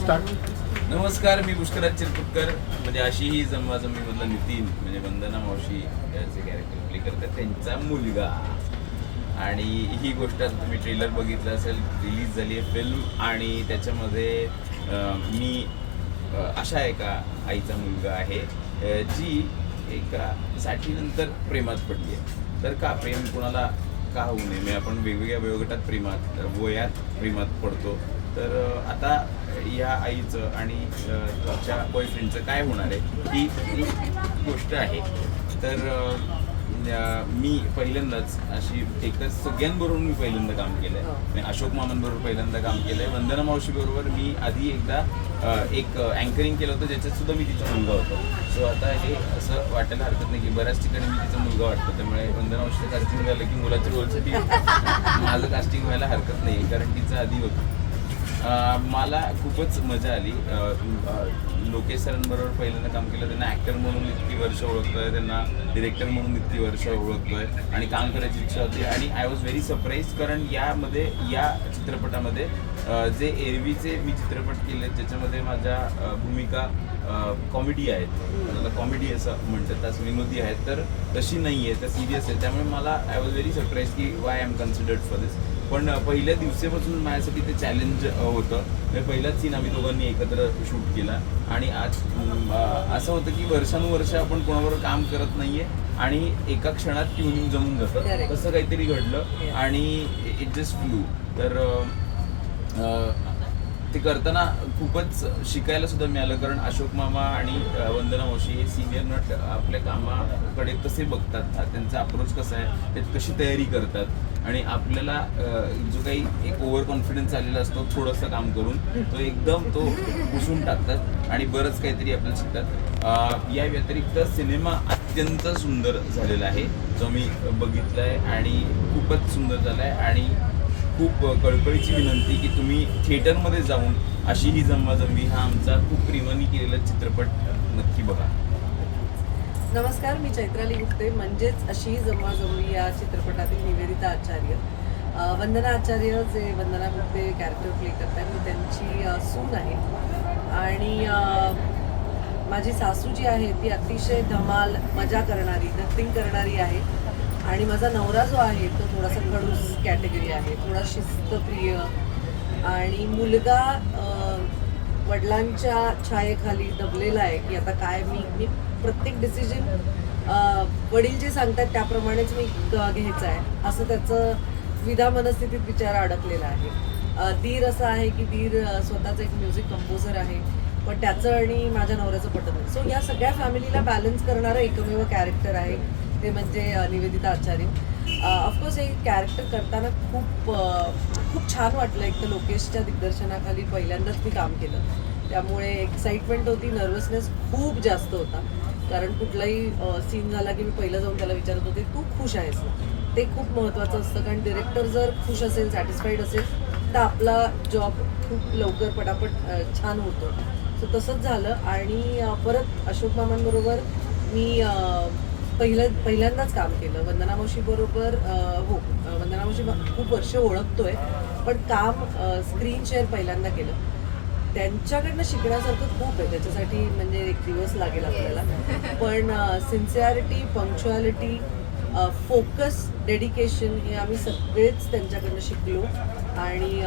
Start नमस्कार मी पुष्कराज चिरपुटकर म्हणजे अशी ही जमवाजमी मधला नितीन म्हणजे वंदना मावशी याचे कॅरेक्टर प्ले करतात. त्यांचा मुलगा. आणि ही गोष्ट आता तुम्ही ट्रेलर बघितलं असेल रिलीज झाली आहे फिल्म आणि त्याच्यामध्ये मी अशा एका आईचा मुलगा आहे जी एका साठीनंतर प्रेमात पडली आहे. तर का प्रेम कोणाला का होऊ नये? म्हणजे आपण वेगवेगळ्या वयोगटात प्रेमात वयात प्रेमात पडतो. तर आता या आईचं आणि अं, तिच्या बॉयफ्रेंडचं काय होणार आहे ही ही गोष्ट आहे. तर मी पहिल्यांदाच अशी एकच सगळ्यांबरोबर मी पहिल्यांदा काम केलंय. म्हणजे अशोक मामांबरोबर पहिल्यांदा काम केलंय. वंदना मावशी बरोबर मी आधी एकदा एक अँकरिंग केलं होतं ज्याच्यात सुद्धा मी तिचा मुलगा होतो. सो आता हे असं वाटायला हरकत नाही की बऱ्याच ठिकाणी मी तिचा मुलगा वाटतो. त्यामुळे वंदना मावशीचं कास्टिंग झालं की मुलाच्या रोलसाठी माझं कास्टिंग व्हायला हरकत नाही कारण तिचं आधी होतं. मला खूपच मजा आली. लोकेश सरांबरोबर पहिल्यांदा काम केलं त्यांना ॲक्टर म्हणून इतकी वर्ष ओळखतोय त्यांना डिरेक्टर म्हणून इतकी वर्ष ओळखतोय आणि काम करायची इच्छा होती. आणि आय वॉज व्हेरी सरप्राईज कारण यामध्ये या चित्रपटामध्ये जे एरवीचे मी चित्रपट केले ज्याच्यामध्ये माझ्या भूमिका कॉमेडी आहेत त्याला कॉमेडी असं म्हणतात. त्याच विनोदी आहेत तर तशी नाही आहे तर सिरियस आहे. त्यामुळे मला आय वॉज व्हेरी सरप्राईज की why I am considered for this पण पहिल्या दिवसापासून माझ्यासाठी ते चॅलेंज होतं. म्हणजे पहिलाच सीन आम्ही दोघांनी एकत्र शूट केला. आणि आज असं होतं की वर्षानुवर्ष आपण कोणाबरोबर काम करत नाहीये आणि एका क्षणात ट्युनिंग जमून जातं. तसं काहीतरी घडलं. आणि इट जस्ट फ्लू तर ते करताना खूपच शिकायला सुद्धा मिळालं. कारण अशोक मामा आणि वंदना मावशी हे सिनियर नट आपल्या कामाकडे कसे बघतात. त्यांचा अप्रोच कसा आहे? त्यात कशी तयारी करतात? आणि आपल्याला जो काही एक ओव्हर कॉन्फिडन्स आलेला असतो थोडंसं काम करून तो एकदम तो पुसून टाकतात आणि बरंच काहीतरी आपल्याला शिकतात. या व्यतिरिक्त सिनेमा अत्यंत सुंदर झालेला आहे जो मी बघितला आहे आणि खूपच सुंदर झाला आहे आणि खूप कळकळीची विनंती की तुम्ही थिएटरमध्ये जाऊन अशी ही जमवाजमवी हा आमचा खूप प्रेमाने केलेला चित्रपट नक्की बघा. नमस्कार मी चैत्राली गुप्ते म्हणजेच अशी जमवाजमवी या चित्रपटातील निवेदिता आचार्य. वंदना आचार्य जे वंदना गुप्ते कॅरेक्टर प्ले करतात मी त्यांची सून आहे. आणि माझी सासू जी आहे ती अतिशय धमाल मजा करणारी नथिंग करणारी आहे. आणि माझा नवरा जो आहे तो थोडासा खडूस कॅटेगरी आहे थोडा शिस्तप्रिय. आणि मुलगा वडिलांच्या छायेखाली दबलेला आहे की आता काय मी मी प्रत्येक डिसिजन वडील जे सांगतात त्याप्रमाणेच मी घ्यायचं आहे. असं त्याचं विधा मनस्थितीत विचार अडकलेला आहे. धीर असं आहे की धीर स्वतःचं एक म्युझिक कंपोजर आहे. पण त्याचं आणि माझ्या नवऱ्याचं पटत नाही. सो या सगळ्या फॅमिलीला बॅलन्स करणारं एकमेव कॅरेक्टर आहे. ते म्हणजे निवेदिता आचार्य. ऑफकोर्स हे कॅरेक्टर करताना खूप खूप छान वाटलं. एक तर लोकेशच्या दिग्दर्शनाखाली पहिल्यांदाच मी काम केलं. त्यामुळे एक्साइटमेंट होती नर्वसनेस खूप जास्त होता. कारण कुठलाही सीन झाला की मी पहिलं जाऊन त्याला विचारत होते तू खुश आहेस ना? ते खूप महत्त्वाचं असतं कारण डिरेक्टर जर खुश असेल सॅटिस्फाईड असेल तर आपला जॉब खूप लवकर पटापट छान होतो. सो तसंच झालं आणि परत अशोक मामांबरोबर मी पहिलं पहिल्यांदाच काम केलं. वंदना मावशीबरोबर हो वंदना मावशी खूप वर्ष ओळखतोय पण काम स्क्रीन शेअर पहिल्यांदा केलं. त्यांच्याकडनं शिकण्यासारखं खूप आहे. त्याच्यासाठी म्हणजे एक दिवस लागेल आपल्याला. पण सिन्सिअरिटी पंक्च्युअलिटी फोकस डेडिकेशन हे आम्ही सगळेच त्यांच्याकडनं शिकलो. आणि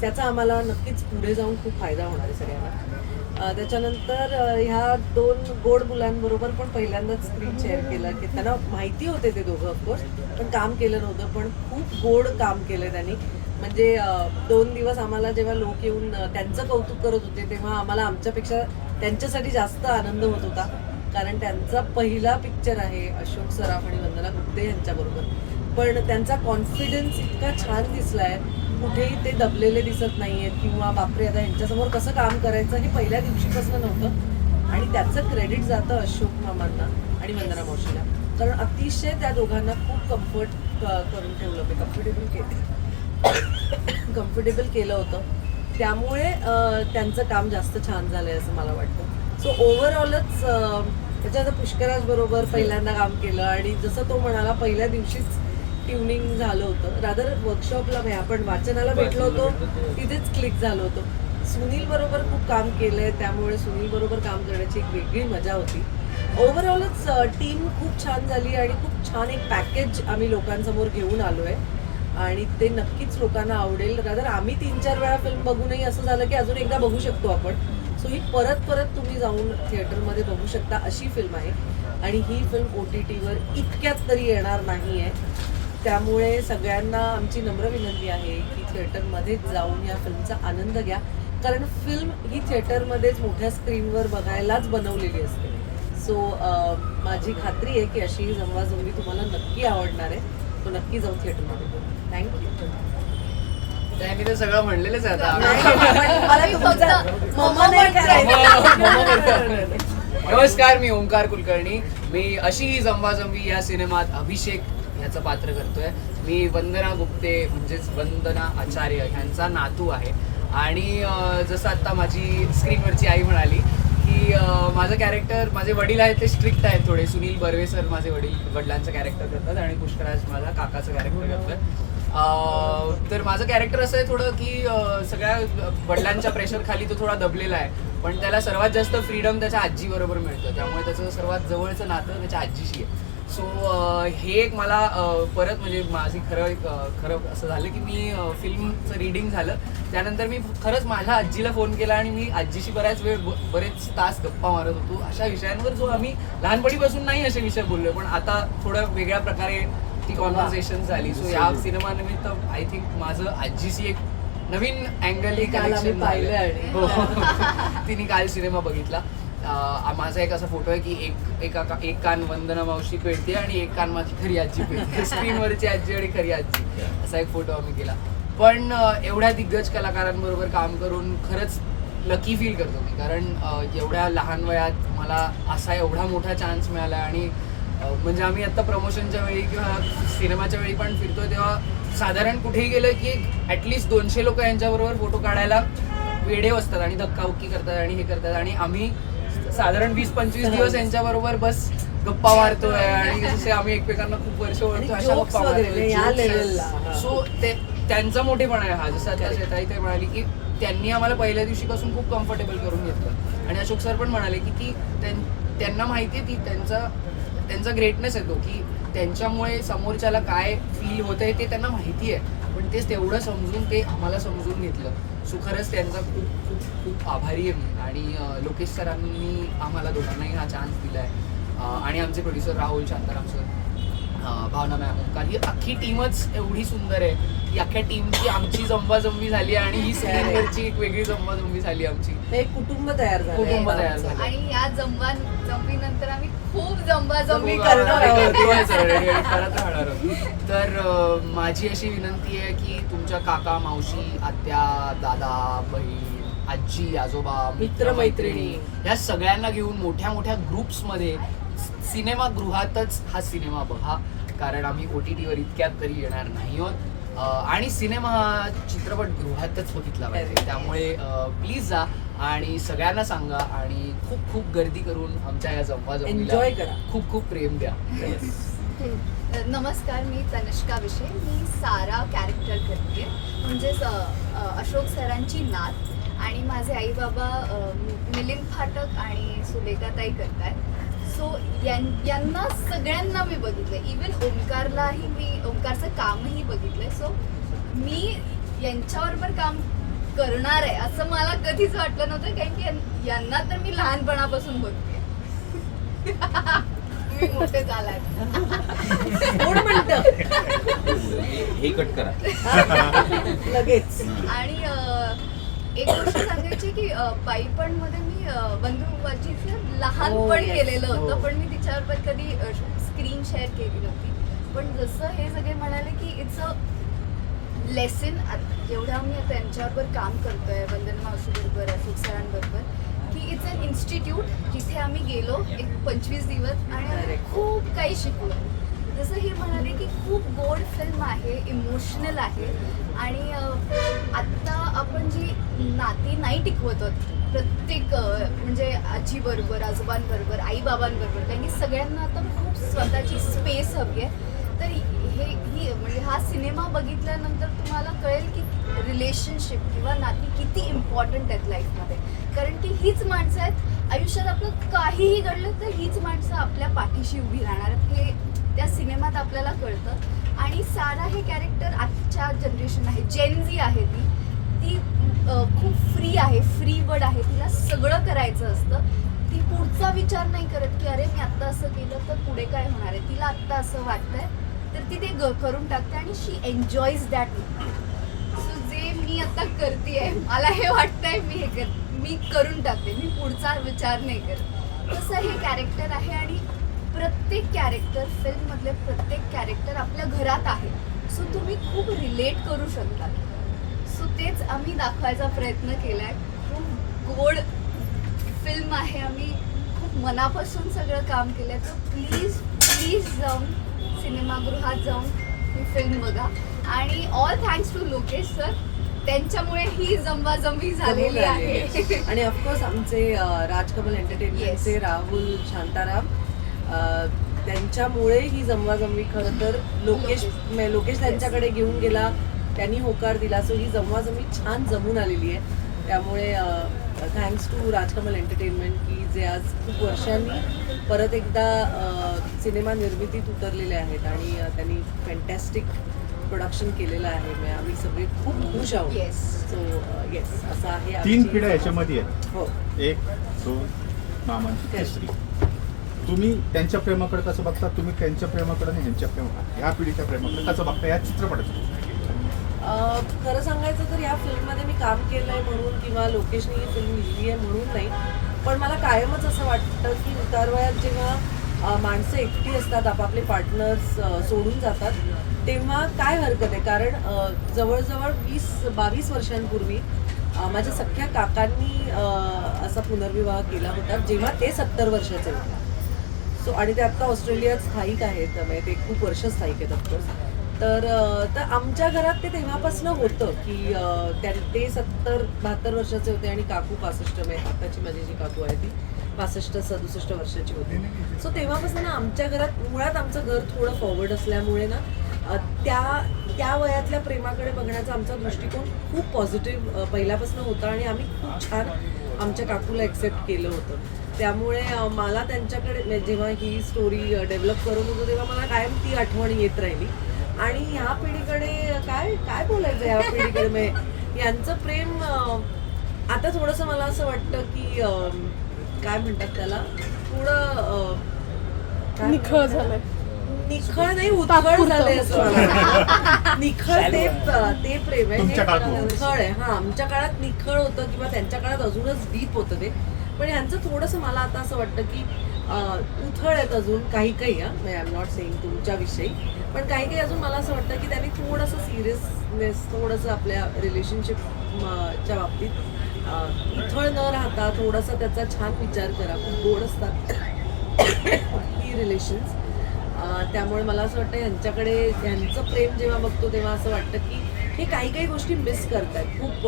त्याचा आम्हाला नक्कीच पुढे जाऊन खूप फायदा होणार आहे सगळ्यांना. त्याच्यानंतर ह्या दोन गोड मुलांबरोबर पण पहिल्यांदाच स्क्रीन शेअर केलं की त्यांना माहिती होते ते दोघं ऑफकोर्स पण काम केलं नव्हतं. पण खूप गोड काम केलं त्यांनी. म्हणजे दोन दिवस आम्हाला जेव्हा लोक येऊन त्यांचं कौतुक करत होते तेव्हा आम्हाला आमच्यापेक्षा त्यांच्यासाठी जास्त आनंद होत होता. कारण त्यांचा पहिला पिक्चर आहे अशोक सराफ आणि वंदना गुप्ते यांच्याबरोबर. पण त्यांचा कॉन्फिडन्स इतका छान दिसलाय कुठेही ते दबलेले दिसत नाही आहेत किंवा बापरे आता यांच्यासमोर कसं काम करायचं हे पहिल्या दिवशीपासून नव्हतं. आणि त्याचं क्रेडिट जातं अशोक मामांना आणि वंदना मावशीला. कारण अतिशय त्या दोघांना खूप कम्फर्ट करून ठेवलं मी कम्फर्टेबल केलं. कम्फर्टेबल केलं होतं. त्यामुळे त्यांचं काम जास्त छान झालंय असं मला वाटतं. सो ओव्हरऑलच त्याच्यात पुष्कराज बरोबर पहिल्यांदा काम केलं आणि जसं तो म्हणाला पहिल्या दिवशीच ट्युनिंग झालं होतं. रादर वर्कशॉपला नाही आपण वाचनाला भेटलो होतो तिथेच क्लिक झालं होतं. सुनील बरोबर खूप काम केलंय त्यामुळे सुनील बरोबर काम करण्याची एक वेगळी मजा होती. ओव्हरऑलच टीम खूप छान झाली आणि खूप छान एक पॅकेज आम्ही लोकांसमोर घेऊन आलोय. आणि ते नक्कीच लोकांना आवडेल. रादर आम्ही तीन चार वेळा फिल्म बघूनही असं झालं की अजून एकदा बघू शकतो आपण. सो ही परत परत तुम्ही जाऊन थिएटरमध्ये बघू शकता अशी फिल्म आहे. आणि ही फिल्म ओ टी टीवर इतक्यात तरी येणार नाही आहे त्यामुळे सगळ्यांना आमची नम्र विनंती आहे की थिएटरमध्येच जाऊन या फिल्मचा आनंद घ्या. कारण फिल्म ही थिएटरमध्येच मोठ्या स्क्रीनवर बघायलाच बनवलेली असते. सो माझी खात्री आहे की अशी ही जमवाजमवी तुम्हाला नक्की आवडणार आहे. तो नक्की जाऊन थिएटरमध्ये थँक्यू तर सगळं म्हणलेलंच आहे आता. नमस्कार मी ओंकार कुलकर्णी. मी अशी ही जमवाजमवी या सिनेमात अभिषेक ह्याचं पात्र करतोय. मी वंदना गुप्ते म्हणजेच वंदना आचार्य ह्यांचा नातू आहे. आणि जसं आता माझी स्क्रीनवरची आई म्हणाली की माझं कॅरेक्टर माझे वडील आहेत ते स्ट्रिक्ट आहेत थोडे. सुनील बर्वे सर माझे वडील वडिलांचं कॅरेक्टर करतात आणि पुष्कराज माझा काकाचं कॅरेक्टर करतोय अं, तर माझं कॅरेक्टर असं आहे थोडं की सगळ्या वडिलांच्या प्रेशर खाली तो थोडा दबलेला आहे. पण त्याला सर्वात जास्त फ्रीडम त्याच्या आजी बरोबर मिळतं. त्यामुळे त्याचं सर्वात जवळचं नातं त्याच्या आजीशी आहे. सो हे एक मला परत म्हणजे माझी खरं एक, खरं असं झालं की मी फिल्मचं रिडिंग झालं. त्यानंतर मी खरंच माझ्या आजीला फोन केला आणि मी आजीशी बऱ्याच वेळ ब- बरेच तास गप्पा मारत होतो. अशा विषयांवर जो आम्ही लहानपणीपासून नाही असे विषय बोललो पण आता थोडं वेगळ्या प्रकारे ती कॉन्व्हर्सेशन झाली. सो या सिनेमानिमित्त आय थिंक माझं आजीशी एक नवीन अँगल एक connection पाहिलं. तिने काल सिनेमा बघितला. माझा एक असा फोटो आहे की एक एका एक कान वंदना मावशी पेटते आणि एक कान माझी खरी आजी पेटते स्क्रीनवरची आजी आणि खरी आजी. असा एक फोटो आम्ही केला. पण एवढ्या दिग्गज कलाकारांबरोबर काम करून खरंच लकी फील करतो मी. कारण एवढ्या लहान वयात मला असा एवढा मोठा चान्स मिळाला आणि म्हणजे आम्ही आता प्रमोशनच्या वेळी किंवा सिनेमाच्या वेळी पण फिरतोय तेव्हा साधारण कुठेही गेलं की ॲटलिस्ट दोनशे लोक यांच्याबरोबर फोटो काढायला वेडे असतात आणि धक्काबुक्की करतात आणि हे करतात. आणि आम्ही साधारण वीस पंचवीस दिवस यांच्याबरोबर बस गप्पा मारतोय आणि जसे आम्ही एकमेकांना खूप वर्ष ओळखतो अशा गप्पा मारतोय. सो ते त्यांचा मोठेपणा आहे हा. जसं त्या शेताई ते म्हणाली की त्यांनी आम्हाला पहिल्या दिवशीपासून खूप कम्फर्टेबल करून घेतलं. आणि अशोक सर पण म्हणाले की ती त्यां- त्यांना माहिती आहे ती त्यांचा त्यांचा ग्रेटनेस येतो की त्यांच्यामुळे समोरच्याला काय फील होत आहे ते त्यांना माहिती आहे. पण तेच तेवढं समजून ते आम्हाला समजून घेतलं. सो खरंच त्यांचा खूप खूप खूप आभारी आहे मी. आणि लोकेश सरांनी आम्हाला दोघांनाही हा चान्स दिला आहे आणि आमचे producer Rahul Shantaram sir Bhavana ma'am Omkar ही अख्खी टीमच एवढी सुंदर आहे की अख्ख्या टीमची आमची जंबाजंबी झाली आणि ही स्क्रीनवरची एक वेगळी जंबाजंबी झाली आमची एक कुटुंब तयार झालं कुटुंब तयार झालं. आणि या जंबा जंबीनंतर आम्ही खूप जंबा जंबी जंबी करणार आहोत. करत राहणार आहोत. तर अं, माझी अशी विनंती आहे की तुमच्या काका मावशी आत्या दादा बहीण आजी आजोबा मित्रमैत्रिणी. ह्या सगळ्यांना घेऊन मोठ्या मोठ्या ग्रुप्समध्ये सिनेमागृहातच हा सिनेमा बघा कारण आम्ही ओ टी टीवर इतक्यात तरी येणार नाही आहोत. आणि सिनेमा हा चित्रपट गृहातच बघितला पाहिजे. त्यामुळे प्लीज जा आणि सगळ्यांना सांगा आणि खूप खूप गर्दी करून आमच्या या जमवा Enjoy करा. खूप खूप प्रेम द्या. नमस्कार मी तनिष्का विषय. मी सारा कॅरेक्टर करते म्हणजेच अशोक सरांची नात आणि माझे आई बाबा मिलिंद फाटक आणि सुलेखाताई करतात सो यांना सगळ्यांना मी बघितलं इवन ओंकारलाही मी ओंकारचं कामही बघितलंय. सो मी यांच्याबरोबर काम करणार आहे असं मला कधीच वाटलं नव्हतं कारण की यांना तर मी लहानपणापासून बघते. मी मोठे झालाय कोण म्हणतं. हे कट करा. लगेच. आणि एक गोष्ट सांगायची की अ, बाईपणमध्ये मी अ, बंधुबाजीचं लहानपण yes. केलेलं होतं हो. पण मी तिच्यावर कधी स्क्रीन शेअर केली नव्हती पण जसं हे सगळे म्हणाले की इट्स अ लेसन जेवढं आता त्यांच्याबरोबर काम करतोय वंदन मावशी बरोबर अशोक सरांबरोबर की इट्स अन इन्स्टिट्यूट जिथे आम्ही गेलो एक पंचवीस दिवस आणि. खूप काही शिकलो जसं हे म्हणाले की खूप गोड फिल्म आहे इमोशनल आहे आणि अं, आत्ता आपण जी नाती नाही टिकवत होत. प्रत्येक म्हणजे आजीबरोबर आजोबांबरोबर आईबाबांबरोबर कारण की सगळ्यांना आता खूप स्वतःची स्पेस हवी आहे. तर हे ही म्हणजे हा सिनेमा बघितल्यानंतर तुम्हाला कळेल की रिलेशनशिप किंवा नाती किती इम्पॉर्टंट आहेत लाईफमध्ये कारण की हीच माणसं आहेत आयुष्यात आपलं काहीही घडलं तर हीच माणसं आपल्या पाठीशी उभी राहणार हे त्या सिनेमात आपल्याला कळतं. आणि सारा हे कॅरेक्टर आजच्या जनरेशन आहे. जेनझी आहे ती. ती खूप फ्री आहे फ्री बर्ड आहे. तिला सगळं करायचं असतं. ती पुढचा विचार नाही करत की अरे मी आत्ता असं केलं तर पुढे काय होणार आहे? तिला आत्ता असं वाटतंय. तर ती ते ग- करून टाकते आणि शी एन्जॉयज दॅट सो जे मी आता करते मला हे वाटतंय मी हे कर मी करून टाकते. मी पुढचा विचार नाही करत. तसं हे कॅरेक्टर आहे आणि प्रत्येक कॅरेक्टर फिल्ममधले प्रत्येक कॅरेक्टर आपल्या घरात आहे. सो तुम्ही खूप रिलेट करू शकता. सो तेच आम्ही दाखवायचा प्रयत्न केलाय. खूप गोड फिल्म आहे. आम्ही खूप मनापासून सगळं काम केलंय. तर प्लीज प्लीज जाऊन सिनेमागृहात जाऊन ही फिल्म बघा. आणि all thanks to Lokesh sir त्यांच्यामुळे ही जमवाजमवी झालेली आहे. आणि ऑफकोर्स आमचे राजकमल एंटरटेनमेंटचे. राहुल शांताराम त्यांच्यामुळे ही जमवाजमवी खरं तर लोकेश लोकेश त्यांच्याकडे घेऊन गेला. त्यांनी होकार दिला सो ही जमवाजमवी छान जमून आलेली आहे. त्यामुळे थँक्स टू राजकमल एंटरटेनमेंट की जे आज खूप वर्षांनी परत एकदा सिनेमा निर्मितीत उतरलेले आहेत आणि त्यांनी फॅन्टॅस्टिक प्रोडक्शन केलेलं आहे. म्हणजे आम्ही सगळे खूप खुश आहोत. येस सो येस असं आहे तीन पिढ्या याच्यामध्ये आहेत. हो. एक दोन मामांची Yes. तिसरी. तुम्ही त्यांच्या प्रेमाकडे कसं बघता? तुम्ही त्यांच्या प्रेमाकडे आणि ह्यांच्या प्रेमाकडे. ह्या पिढीच्या प्रेमाकडे कसं बघता? या चित्रपटाचं अं, खरं सांगायचं तर या फिल्ममध्ये मी काम केलं आहे म्हणून किंवा लोकेशने ही फिल्म लिहिली आहे म्हणून नाही. पण मला कायमच असं वाटतं की उतारवयात जेव्हा माणसं एकटी असतात आपापले पार्टनर्स सोडून जातात तेव्हा काय हरकत आहे? कारण जवळजवळ वीस बावीस वर्षांपूर्वी माझ्या सख्या काकांनी असा पुनर्विवाह केला होता जेव्हा ते सत्तर वर्षाचे होते. सो आणि ते आत्ता ऑस्ट्रेलियात स्थायिक आहेत म्हणजे ते खूप वर्ष स्थायिक आहेत ऑफकोर्स तर तर आमच्या घरात ते तेव्हापासनं होतं की त्या ते सत्तर बहात्तर वर्षाचे होते आणि काकू पासष्ट म्हणजे आताची माझी जी काकू आहे ती पासष्ट सदुसष्ट वर्षाची होती. सो तेव्हापासून ना आमच्या घरात मुळात आमचं घर थोडं फॉरवर्ड असल्यामुळे ना त्या त्या वयातल्या प्रेमाकडे बघण्याचा आमचा दृष्टिकोन खूप पॉझिटिव्ह पहिल्यापासून होता आणि आम्ही खूप छान आमच्या काकूला एक्सेप्ट केलं होतं. त्यामुळे मला त्यांच्याकडे म्हणजे जेव्हा ही स्टोरी डेव्हलप करत होतो तेव्हा मला कायम ती आठवण येत राहिली. आणि ह्या पिढीकडे काय काय बोलायचं ह्या पिढीकडे? म्हणजे यांचं प्रेम आता थोडंसं मला असं वाटतं की काय म्हणतात त्याला? थोडं काय निखळ झालंय. निखळ नाही उतळ झालंय असं. निखळ ते ते प्रेम आहे. तुमच्या काळात हे होतं. उथळ आहे. हा आमच्या काळात निखळ होतं किंवा त्यांच्या काळात अजूनच डीप होतं ते. पण यांचं थोडंसं मला आता असं वाटतं की उथळ आहेत अजून काही काही आय एम नॉट सेईंग तुमच्याविषयी. पण काही काही अजून मला असं वाटतं की त्यांनी थोडंसं सिरियसनेस थोडंसं आपल्या रिलेशनशिप च्या बाबतीत अं, उथळ न राहता थोडासा त्याचा छान विचार करा. खूप गोड असतात ही रिलेशन्स त्यामुळे मला असं वाटतं यांच्याकडे यांचं प्रेम जेव्हा बघतो तेव्हा असं वाटतं की हे काही काही गोष्टी मिस करतात खूप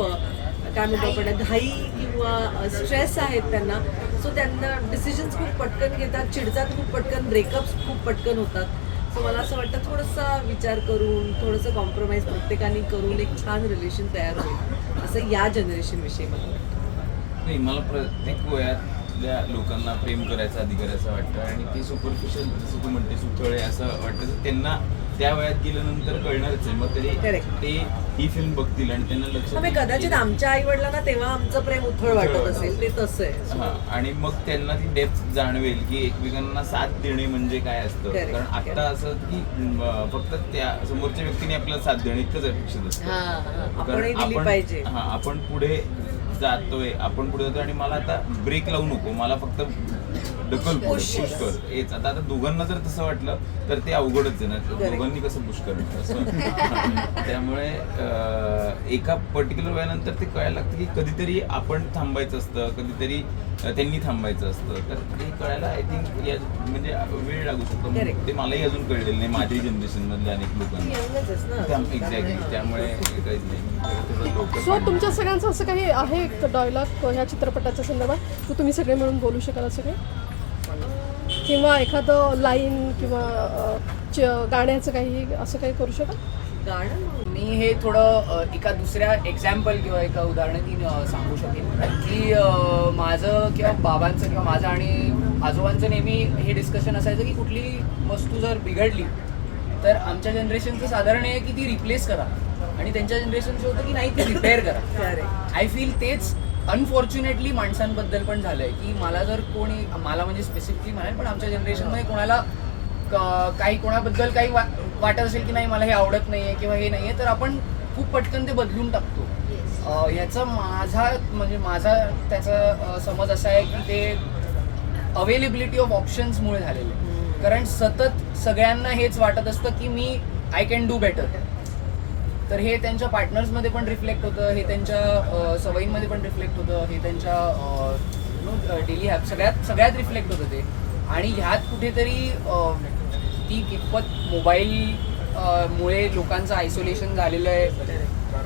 काय म्हणतो आपण घाई किंवा स्ट्रेस आहेत त्यांना. सो त्यांना डिसिजन्स खूप पटकन घेतात चिडतात खूप पटकन ब्रेकअप्स खूप पटकन होतात. सो मला असं वाटतं थोडंसं विचार करून थोडंसं कॉम्प्रोमाइज प्रत्येकाने करून एक छान रिलेशन तयार होईल असं या जनरेशनविषयी मला वाटतं. नाही मला प्रत्येक वयातल्या लोकांना प्रेम करायचा अधिकार असं वाटतं आणि ते सुपरफिशियल जसं तू म्हणते सुथळे असं वाटतं त्यांना त्या वयात गेल्यानंतर कळणारच आहे. मग तरी Correct. ते ही फिल्म बघतील आणि त्यांना लक्षात हा, येईल कदाचित की- आमच्या आई वडिलांना तेव्हा आमचं प्रेम उथळ वाटत असेल ते तसं आहे. हा आणि मग त्यांना ती डेप्थ जाणवेल की एकमेकांना साथ देणे म्हणजे काय असतं. Correct, कारण आता correct. असं की म, फक्त त्या समोरच्या व्यक्तीने आपल्याला साथ देणे इतकंच अपेक्षित असतं. हा, हा. कारण दिली आपण- पाहिजे. हा आपण पुढे जातोय आपण पुढे जातोय आणि मला आता ब्रेक लावू नको. मला फक्त ढकल. पुश कर हेच आता आता दोघांना जर तसं वाटलं तर ते अवघडच आहे ना. दोघांनी कसं पुश करणार असं? त्यामुळे एका पर्टिक्युलर वयानंतर ते कळायला लागतं की कधीतरी आपण थांबायचं असतं कधीतरी त्यांनी थांबायचं असतं. तर ते कळायला आय थिंक म्हणजे वेळ लागू शकतो. ते मलाही अजून कळलेलं नाही माझ्या जनरेशन मधल्या अनेक लोकांना. एक्झॅक्टली त्यामुळे. काहीच नाही. सो तुमच्या सगळ्यांचं असं काही आहे डायलॉग ह्या चित्रपटाच्या संदर्भात? तो तुम्ही सगळे मिळून बोलू शकाल असं काही? किंवा एखादं लाईन किंवा गाण्याचं काही असं काही करू शकाल गाणं मी हे थोडं एका दुसऱ्या एक्झाम्पल किंवा एका उदाहरणाने सांगू शकेन. की माझं किंवा बाबांचं किंवा माझं आणि आजोबांचं नेहमी हे डिस्कशन असायचं की कुठली वस्तू जर बिघडली तर आमच्या जनरेशनचं साधारण आहे की ती रिप्लेस करा. आणि त्यांच्या जनरेशनचं होतं की नाही ती रिपेअर करा. आय फील तेच अनफॉर्च्युनेटली माणसांबद्दल पण झालंय की मला जर कोणी मला म्हणजे स्पेसिफिकली म्हणाल पण आमच्या जनरेशनमध्ये कोणाला क- काही कोणाबद्दल काही वा- वाटत असेल की नाही मला हे आवडत नाहीये किंवा हे नाहीये तर आपण खूप पटकन ते बदलून टाकतो. ह्याचा माझा म्हणजे माझा त्याचा समज असा आहे की ते अवेलेबिलिटी ऑफ ऑप्शन्समुळे झालेलं आहे. कारण सतत सगळ्यांना हेच वाटत असतं की मी आय कॅन डू बेटर तर हे त्यांच्या पार्टनर्समध्ये पण रिफ्लेक्ट होतं हे त्यांच्या सवयींमध्ये पण रिफ्लेक्ट होतं हे त्यांच्या नो डेली हॅप सगळ्यात सगळ्यात रिफ्लेक्ट होतं ते. आणि ह्यात कुठेतरी ती कितपत मोबाईल मुळे लोकांचं आयसोलेशन झालेलं आहे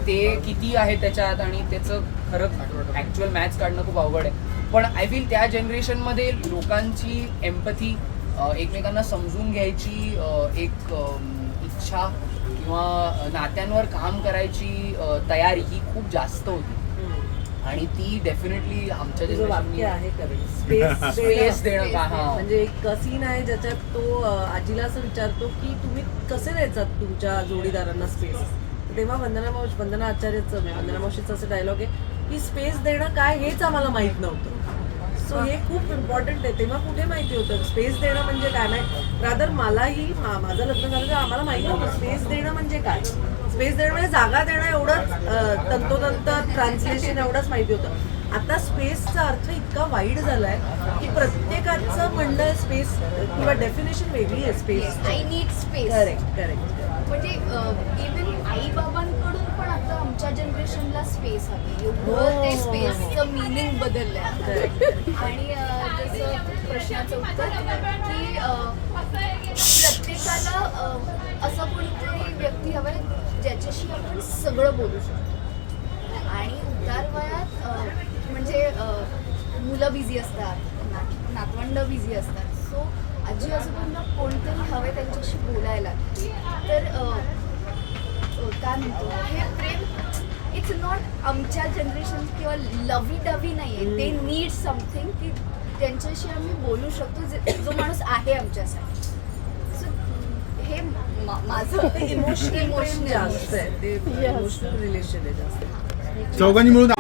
ते किती आहे त्याच्यात आणि त्याचं खरं ॲक्च्युअल मॅच काढणं खूप अवघड आहे. पण आय फील त्या जनरेशनमध्ये लोकांची एम्पथी एकमेकांना समजून घ्यायची एक इच्छा किंवा नात्यांवर काम करायची तयारी ही खूप जास्त होती. आणि ती डेफिनेटली आमच्या वाक्य आहे स्पेस देणं म्हणजे एक सीन आहे ज्याच्यात तो आजीला असं विचारतो की तुम्ही कसे द्यायचात तुमच्या जोडीदारांना स्पेस तेव्हा वंदना मावशी वंदना आचार्यचं म्हणजे वंदना मावशीचं असं डायलॉग आहे की स्पेस देणं काय हेच आम्हाला माहीत नव्हतं. सो हे खूप इम्पॉर्टंट आहे. तेव्हा कुठे माहिती होतं? स्पेस देणं म्हणजे काय माहिती? रादर मलाही माझं लग्न झालं तर आम्हाला माहिती नव्हतं. स्पेस देणं म्हणजे काय? स्पेस देणं म्हणजे जागा देणं एवढंच तंतोतंत ट्रान्सलेशन एवढंच माहिती होतं. आता स्पेसचा अर्थ इतका वाईड झालाय की प्रत्येकाचं म्हणणं स्पेस किंवा डेफिनेशन वेगळी आहे space I need space correct correct म्हणजे इव्हन आई बाबांकडून पण आता आमच्या जनरेशनला स्पेस हवी एवढं ते हो. स्पेसचं मिनिंग बदललंय. करेक्ट आणि प्रश्नाचं उत्तर की अं, प्रत्येकाला अं, असं कोणीतरी व्यक्ती हवंय ज्याच्याशी आपण सगळं बोलू शकतो. आणि उतार वयात म्हणजे मुलं बिझी असतात नात- नातवंड बिझी असतात. सो आजी आजोबांना कोणतरी हवंय त्यांच्याशी बोलायला. तर काय म्हणतो? हे प्रेम इट्स नॉट आमच्या जनरेशन किंवा लवी डवी नाही आहे ते नीड समथिंग की त्यांच्याशी आम्ही बोलू शकतो जे- जो माणूस आहे आमच्यासाठी. सो हे मा- माझं इमोशनल इमोशनल जास्त आहे. ते. इमोशनल रिलेशन आहे जास्त. चौघांनी मिळून